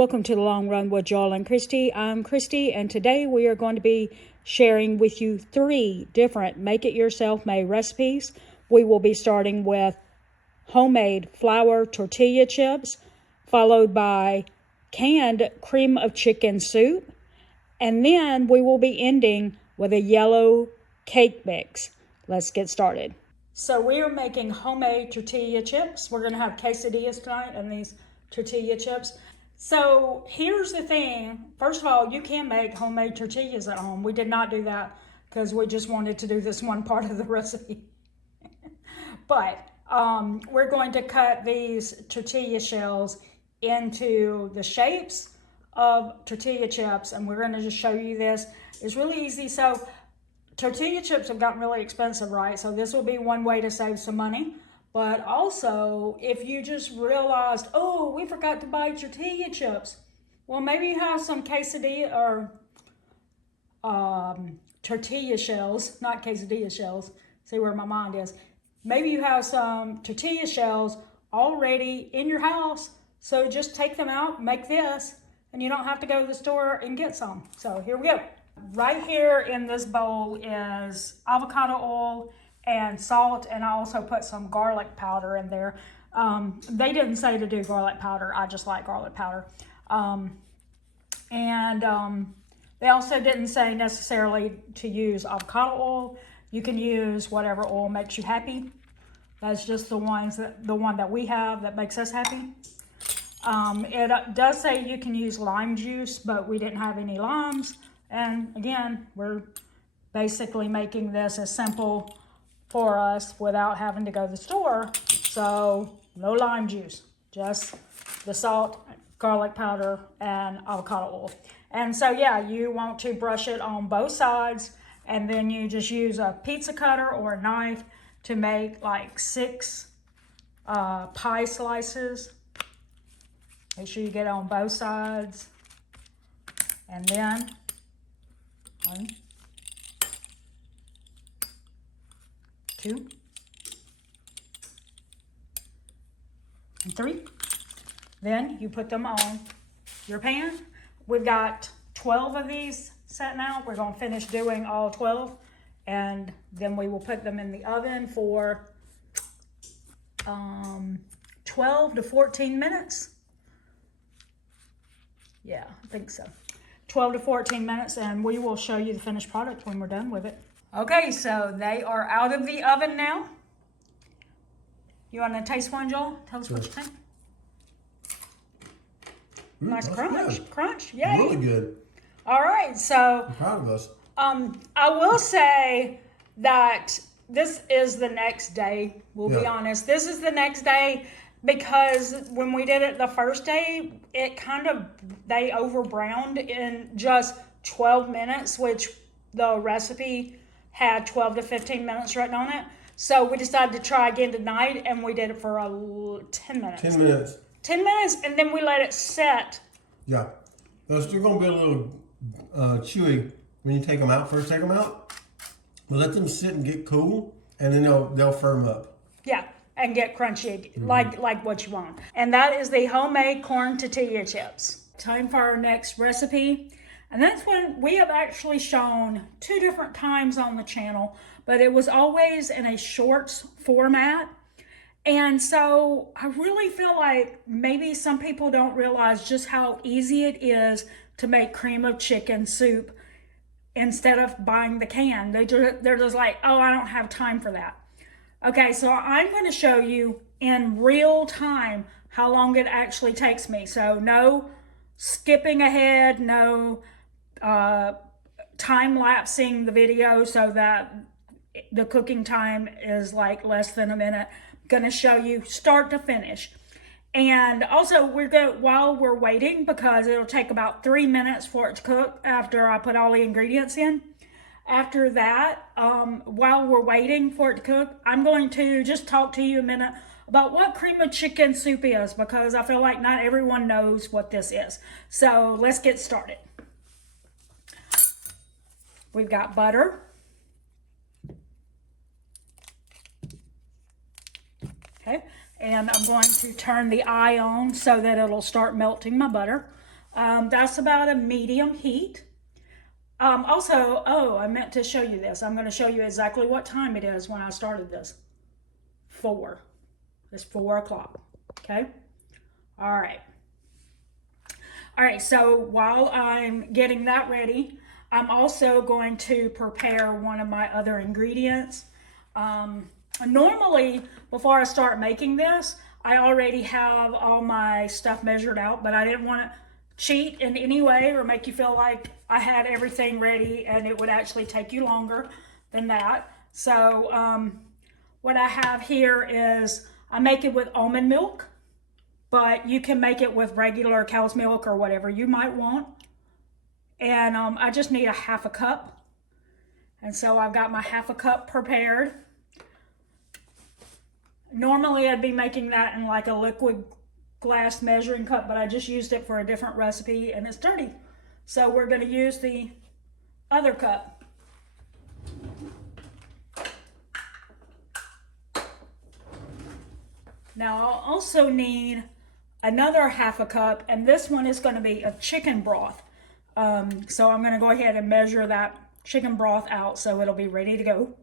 Welcome to the Long Run with Joel and Christy. I'm Christy, and today we are going to be sharing with you 3 different make-it-yourself-made recipes. We will be starting with homemade flour tortilla chips, followed by canned cream of chicken soup, and then we will be ending with a yellow cake mix. Let's get started. So we are making homemade tortilla chips. We're going to have quesadillas tonight and these tortilla chips. So here's the thing. First of all, you can make homemade tortillas at home. We did not do that because we just wanted to do this one part of the recipe. But we're going to cut these tortilla shells into the shapes of tortilla chips, and we're going to just show you this. It's really easy. So tortilla chips have gotten really expensive, right? So this will be one way to save some money. But also, if you just realized, oh, we forgot to buy tortilla chips. Well, maybe you have some quesadilla or tortilla shells, not quesadilla shells. See where my mind is. Maybe you have some tortilla shells already in your house. So just take them out, make this, and you don't have to go to the store and get some. So here we go. Right here in this bowl is avocado oil and salt, and I also put some garlic powder in there. They didn't say to do garlic powder. I just like garlic powder. They also didn't say necessarily to use avocado oil. You can use whatever oil makes you happy. That's just the one that we have that makes us happy. It does say you can use lime juice, but we didn't have any limes. And again, we're basically making this as simple for us without having to go to the store. So no lime juice, just the salt, garlic powder, and avocado oil. And so yeah, you want to brush it on both sides, and then you just use a pizza cutter or a knife to make like 6 pie slices. Make sure you get it on both sides. And then 1, 2, and 3. Then you put them on your pan. We've got 12 of these set now. We're going to finish doing all 12, and then we will put them in the oven for 12 to 14 minutes. Yeah, I think so. 12 to 14 minutes, and we will show you the finished product when we're done with it. Okay, so they are out of the oven now. You want to taste one, Joel? Tell us what you think. Nice crunch. Good. Crunch, yay. Really good. All right, so I'm proud of us. I will say that this is the next day. We'll be honest. This is the next day because when we did it the first day, they over browned in just 12 minutes, which the recipe had 12 to 15 minutes written on it. So we decided to try again tonight, and we did it for 10 minutes. 10 minutes. 10 minutes, and then we let it set. Yeah. They're still going to be a little chewy when you take them out. First take them out. We'll let them sit and get cool, and then they'll firm up. Yeah, and get crunchy, like what you want. And that is the homemade corn tortilla chips. Time for our next recipe. And that's one we have actually shown 2 different times on the channel, but it was always in a shorts format. And so I really feel like maybe some people don't realize just how easy it is to make cream of chicken soup instead of buying the can. They're just like, oh, I don't have time for that. Okay, so I'm going to show you in real time how long it actually takes me. So no skipping ahead, no time-lapsing the video so that the cooking time is like less than a minute. I'm going to show you start to finish. And also while we're waiting, because it'll take about 3 minutes for it to cook after I put all the ingredients in. After that, while we're waiting for it to cook, I'm going to just talk to you a minute about what cream of chicken soup is, because I feel like not everyone knows what this is. So let's get started. We've got butter. Okay, and I'm going to turn the eye on so that it'll start melting my butter. That's about a medium heat. Also, oh, I meant to show you this. I'm going to show you exactly what time it is when I started this. 4. It's 4 o'clock. Okay? All right. All right, so while I'm getting that ready, I'm also going to prepare one of my other ingredients. Normally, before I start making this, I already have all my stuff measured out, but I didn't want to cheat in any way or make you feel like I had everything ready and it would actually take you longer than that. So what I have here is I make it with almond milk, but you can make it with regular cow's milk or whatever you might want. And I just need a half a cup. And so I've got my half a cup prepared. Normally I'd be making that in like a liquid glass measuring cup, but I just used it for a different recipe and it's dirty. So we're going to use the other cup. Now I'll also need another half a cup, and this one is going to be of chicken broth. So I'm going to go ahead and measure that chicken broth out so it'll be ready to go.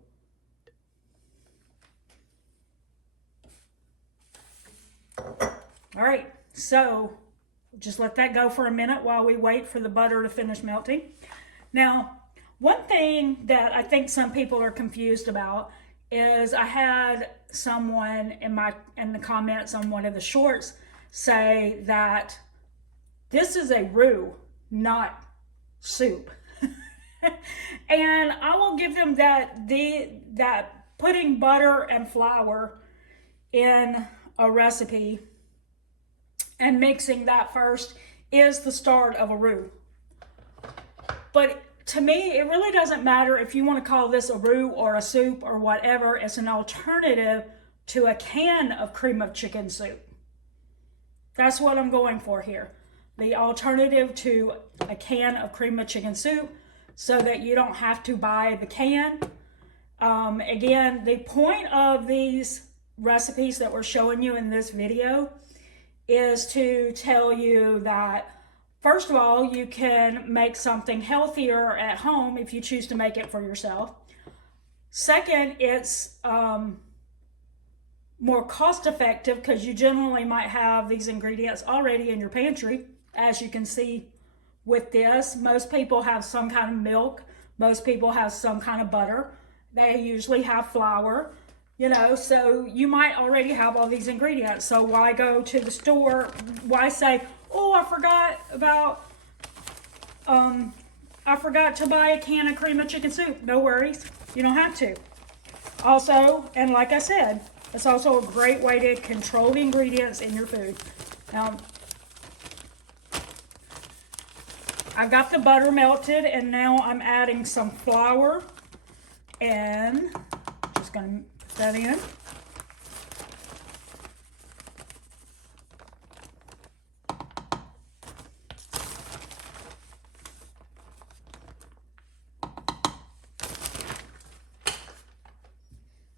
All right, so just let that go for a minute while we wait for the butter to finish melting. Now, one thing that I think some people are confused about is I had someone in the comments on one of the shorts say that this is a roux, not soup. And I will give them that putting butter and flour in a recipe and mixing that first is the start of a roux. But to me, it really doesn't matter if you want to call this a roux or a soup or whatever. It's an alternative to a can of cream of chicken soup. That's what I'm going for here. The alternative to a can of cream of chicken soup so that you don't have to buy the can. Again, the point of these recipes that we're showing you in this video is to tell you that, first of all, you can make something healthier at home if you choose to make it for yourself. Second, it's more cost effective because you generally might have these ingredients already in your pantry. As you can see with this, most people have some kind of milk. Most people have some kind of butter. They usually have flour. You know, so you might already have all these ingredients. So why go to the store? Why say, oh, I forgot to buy a can of cream of chicken soup. No worries. You don't have to. Also, and like I said, it's also a great way to control the ingredients in your food. Now, I've got the butter melted and now I'm adding some flour and just going to that in.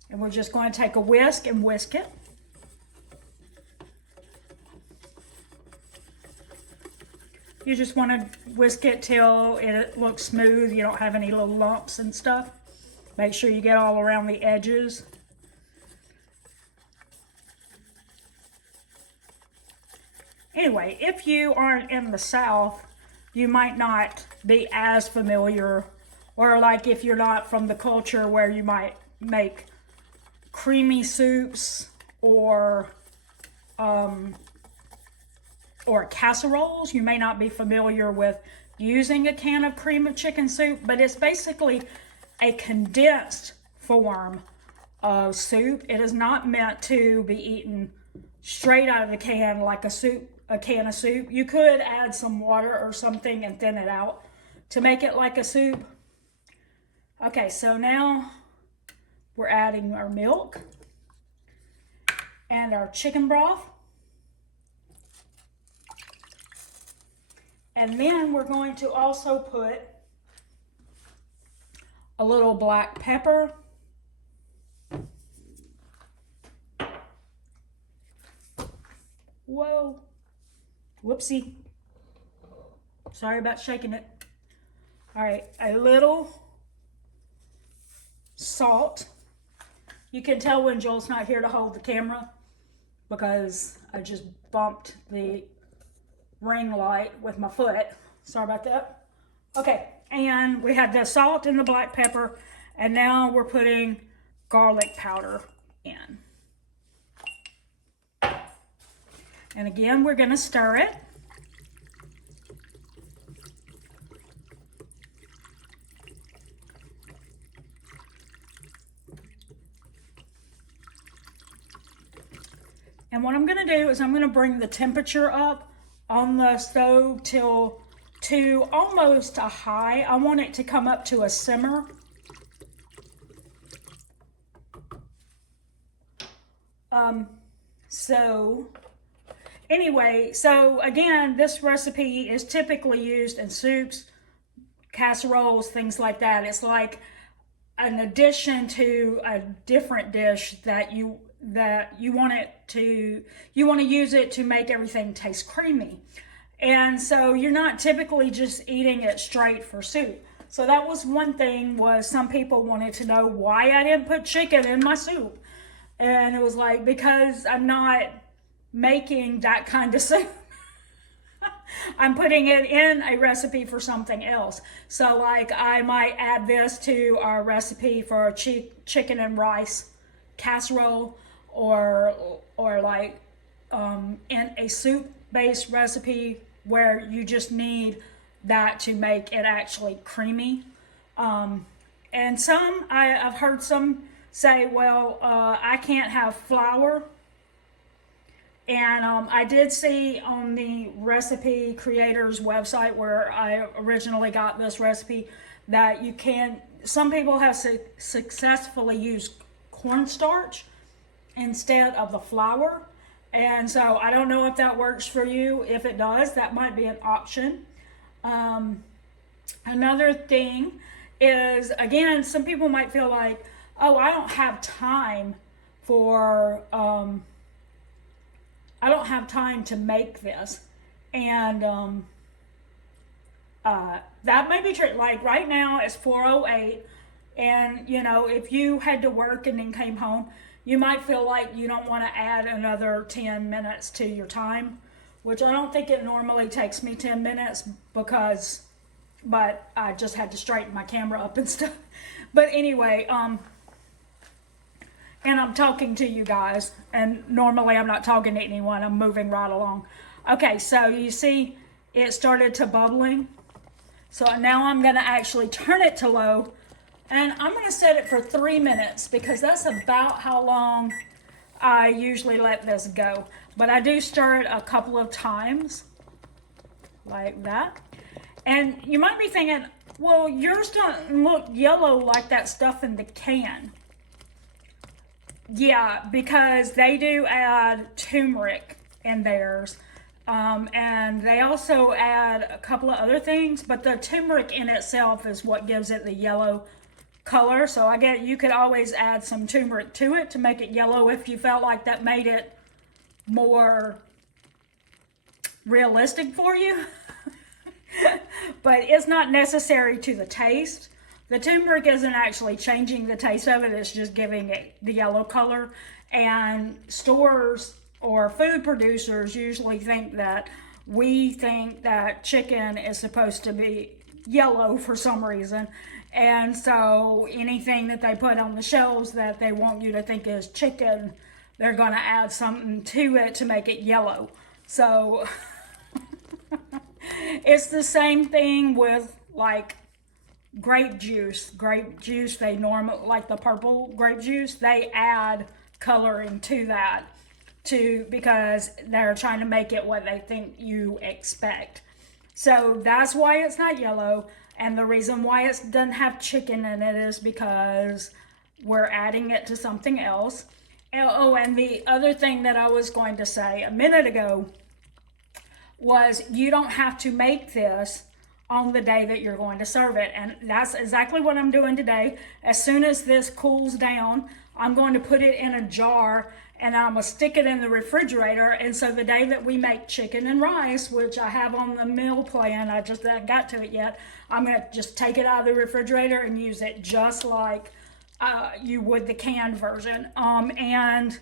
And we're just going to take a whisk and whisk it. You just want to whisk it till it looks smooth. You don't have any little lumps and stuff. Make sure you get all around the edges. Anyway, if you aren't in the South, you might not be as familiar, or like if you're not from the culture where you might make creamy soups or casseroles, you may not be familiar with using a can of cream of chicken soup, but it's basically a condensed form of soup. It is not meant to be eaten straight out of the can like a can of soup. You could add some water or something and thin it out to make it like a soup. Okay, so now we're adding our milk and our chicken broth. And then we're going to also put a little black pepper. Whoa. Whoopsie. Sorry about shaking it. All right, a little salt. You can tell when Joel's not here to hold the camera because I just bumped the ring light with my foot. Sorry about that. Okay, and we have the salt and the black pepper, and now we're putting garlic powder in. And again, we're going to stir it. And what I'm going to do is I'm going to bring the temperature up on the stove to almost a high. I want it to come up to a simmer. So again, this recipe is typically used in soups, casseroles, things like that. It's like an addition to a different dish that you want to use it to make everything taste creamy. And so you're not typically just eating it straight for soup. So that was one thing, was some people wanted to know why I didn't put chicken in my soup. And it was like, because I'm not making that kind of soup. I'm putting it in a recipe for something else. So like I might add this to our recipe for a chicken and rice casserole, or like in a soup-based recipe where you just need that to make it actually creamy. And I've heard some say, well, I can't have flour. And I did see on the recipe creator's website where I originally got this recipe that you can, some people have successfully used cornstarch instead of the flour. And so I don't know if that works for you. If it does, that might be an option. Another thing is, again, some people might feel like, oh, I don't have time to make this. And that may be true. Like right now it's 4:08, and you know, if you had to work and then came home, you might feel like you don't want to add another 10 minutes to your time, which I don't think it normally takes me 10 minutes but I just had to straighten my camera up and stuff. But anyway, and I'm talking to you guys, and normally I'm not talking to anyone, I'm moving right along. Okay, so you see it started to bubbling. So now I'm gonna actually turn it to low, and I'm gonna set it for 3 minutes because that's about how long I usually let this go. But I do stir it a couple of times, like that. And you might be thinking, well, yours doesn't look yellow like that stuff in the can. Yeah, because they do add turmeric in theirs. And they also add a couple of other things, but the turmeric in itself is what gives it the yellow color. So I get you could always add some turmeric to it to make it yellow if you felt like that made it more realistic for you. But it's not necessary to the taste. The turmeric isn't actually changing the taste of it, it's just giving it the yellow color. And stores or food producers usually think that we think that chicken is supposed to be yellow for some reason. And so anything that they put on the shelves that they want you to think is chicken, they're going to add something to it to make it yellow. So it's the same thing with like grape juice. They normally, like the purple grape juice, they add coloring to that because they're trying to make it what they think you expect. So that's why it's not yellow. And the reason why it doesn't have chicken in it is because we're adding it to something else. Oh, and the other thing that I was going to say a minute ago was you don't have to make this on the day that you're going to serve it. And that's exactly what I'm doing today. As soon as this cools down, I'm going to put it in a jar and I'm gonna stick it in the refrigerator. And so the day that we make chicken and rice, which I have on the meal plan, I got to it yet, I'm gonna just take it out of the refrigerator and use it just like you would the canned version. And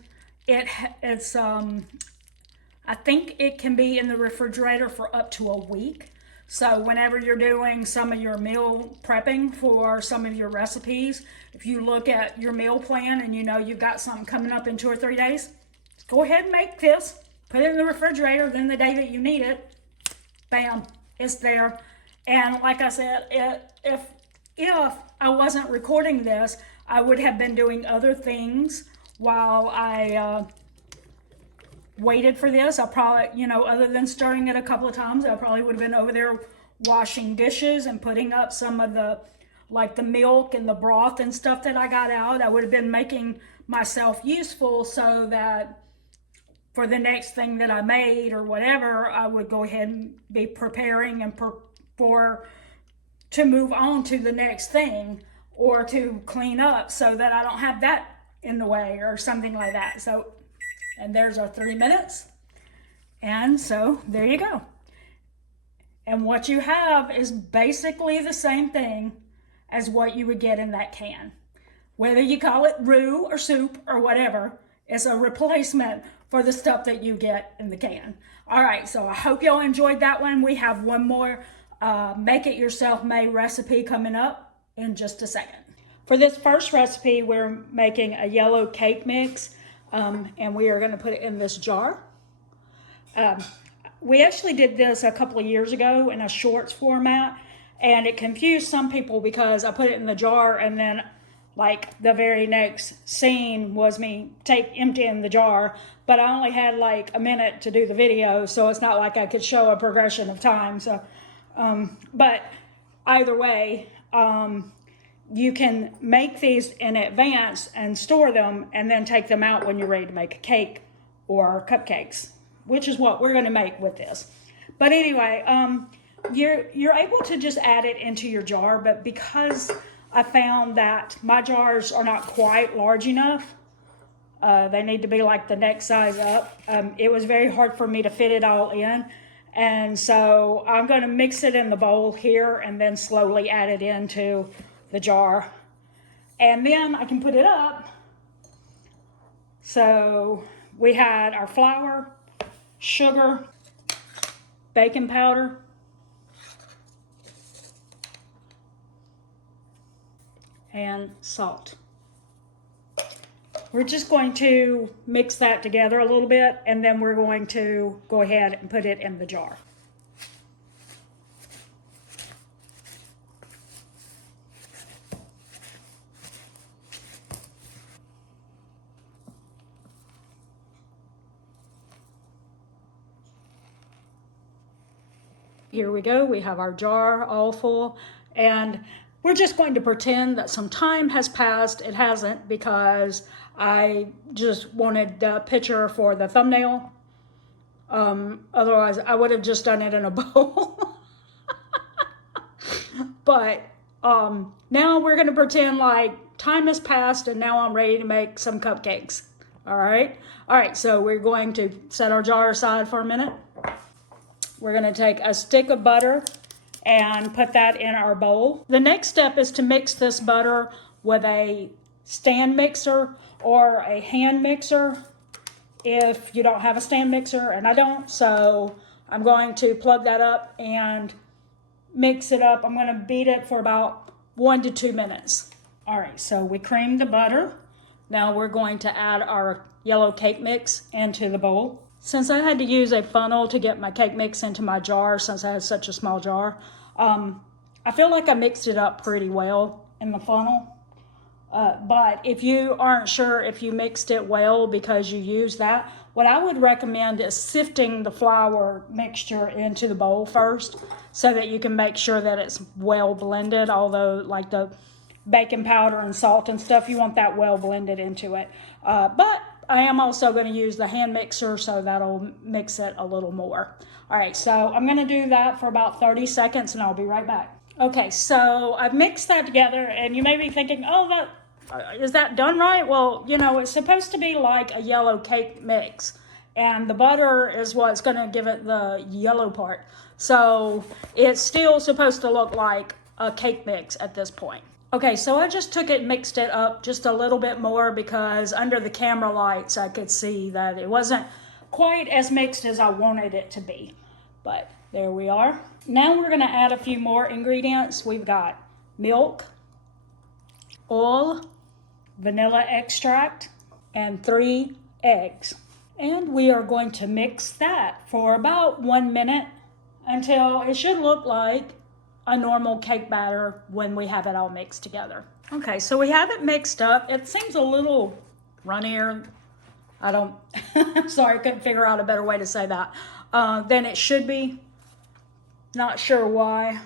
it's I think it can be in the refrigerator for up to a week. So whenever you're doing some of your meal prepping for some of your recipes, if you look at your meal plan and you know you've got something coming up in 2 or 3 days, go ahead and make this, put it in the refrigerator, then the day that you need it, bam, it's there. And like I said, if I wasn't recording this, I would have been doing other things while I waited for this. I probably, other than stirring it a couple of times, I probably would have been over there washing dishes and putting up some of the milk and the broth and stuff that I got out. I would have been making myself useful so that for the next thing that I made or whatever, I would go ahead and be preparing and to move on to the next thing or to clean up so that I don't have that in the way or something like that. So, and there's our 3 minutes. And so there you go. And what you have is basically the same thing as what you would get in that can. Whether you call it roux or soup or whatever, it's a replacement for the stuff that you get in the can. All right, so I hope y'all enjoyed that one. We have one more make it yourself made recipe coming up in just a second. For this first recipe, we're making a yellow cake mix. And we are going to put it in this jar. We actually did this a couple of years ago in a shorts format, and it confused some people because I put it in the jar and then like the very next scene was me emptying the jar, but I only had like a minute to do the video, so it's not like I could show a progression of time. So, but either way, you can make these in advance and store them and then take them out when you're ready to make a cake or cupcakes, which is what we're going to make with this. But anyway, you're able to just add it into your jar, but because I found that my jars are not quite large enough, they need to be like the next size up. It was very hard for me to fit it all in. And so I'm going to mix it in the bowl here and then slowly add it into the jar, and then I can put it up. So we had our flour, sugar, baking powder, and salt. We're just going to mix that together a little bit, and then we're going to go ahead and put it in the jar. Here we go, we have our jar all full, and we're just going to pretend that some time has passed. It hasn't, because I just wanted the picture for the thumbnail. Otherwise, I would have just done it in a bowl. But now we're going to pretend like time has passed and now I'm ready to make some cupcakes. All right, so we're going to set our jar aside for a minute. We're going to take a stick of butter and put that in our bowl. The next step is to mix this butter with a stand mixer or a hand mixer if you don't have a stand mixer, and I don't, so I'm going to plug that up and mix it up. I'm going to beat it for about 1 to 2 minutes. All right, so we creamed the butter. Now we're going to add our yellow cake mix into the bowl. Since I had to use a funnel to get my cake mix into my jar, since I had such a small jar, I feel like I mixed it up pretty well in the funnel. But if you aren't sure if you mixed it well because you used that, what I would recommend is sifting the flour mixture into the bowl first so that you can make sure that it's well blended, although like the baking powder and salt and stuff, you want that well blended into it. But I am also going to use the hand mixer, so that'll mix it a little more. All right, so I'm going to do that for about 30 seconds and I'll be right back. Okay, so I've mixed that together, and you may be thinking, oh, is that done right? Well, you know, it's supposed to be like a yellow cake mix. And the butter is what's going to give it the yellow part. So it's still supposed to look like a cake mix at this point. Okay, so I just took it and mixed it up just a little bit more because under the camera lights I could see that it wasn't quite as mixed as I wanted it to be. But there we are. Now we're going to add a few more ingredients. We've got milk, oil, vanilla extract, and 3 eggs. And we are going to mix that for about 1 minute until it should look like a normal cake batter when we have it all mixed together. Okay, so we have it mixed up. It seems a little runnier. Sorry, I couldn't figure out a better way to say that. Than it should be. Not sure why,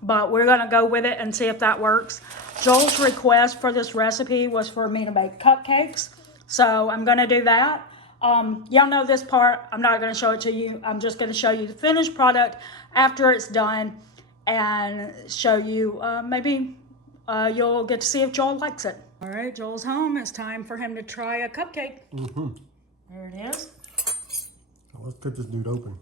but we're gonna go with it and see if that works. Joel's request for this recipe was for me to make cupcakes, so I'm gonna do that. Y'all know this part. I'm not going to show it to you. I'm just going to show you the finished product after it's done and show you, maybe you'll get to see if Joel likes it. All right, Joel's home. It's time for him to try a cupcake. There it is. Let's cut this dude open.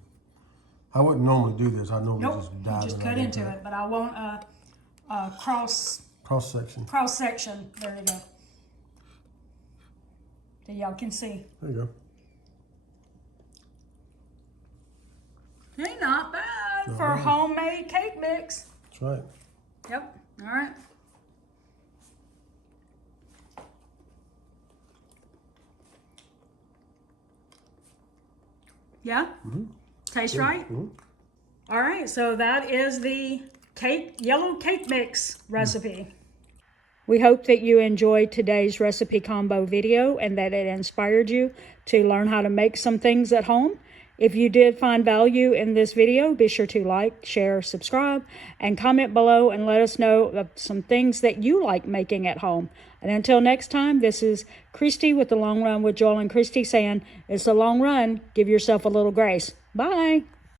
I wouldn't normally do this. I normally just dive just cut into it, but I want a cross section. Cross section. There you go. So y'all can see. There you go. Ain't not bad for homemade cake mix. That's right. Yep. All right. Yeah? Tastes right? All right. So that is the yellow cake mix recipe. We hope that you enjoyed today's recipe combo video and that it inspired you to learn how to make some things at home. If you did find value in this video, be sure to like, share, subscribe, and comment below and let us know of some things that you like making at home. And until next time, this is Christy with The Long Run with Joel and Christy saying, it's a long run. Give yourself a little grace. Bye.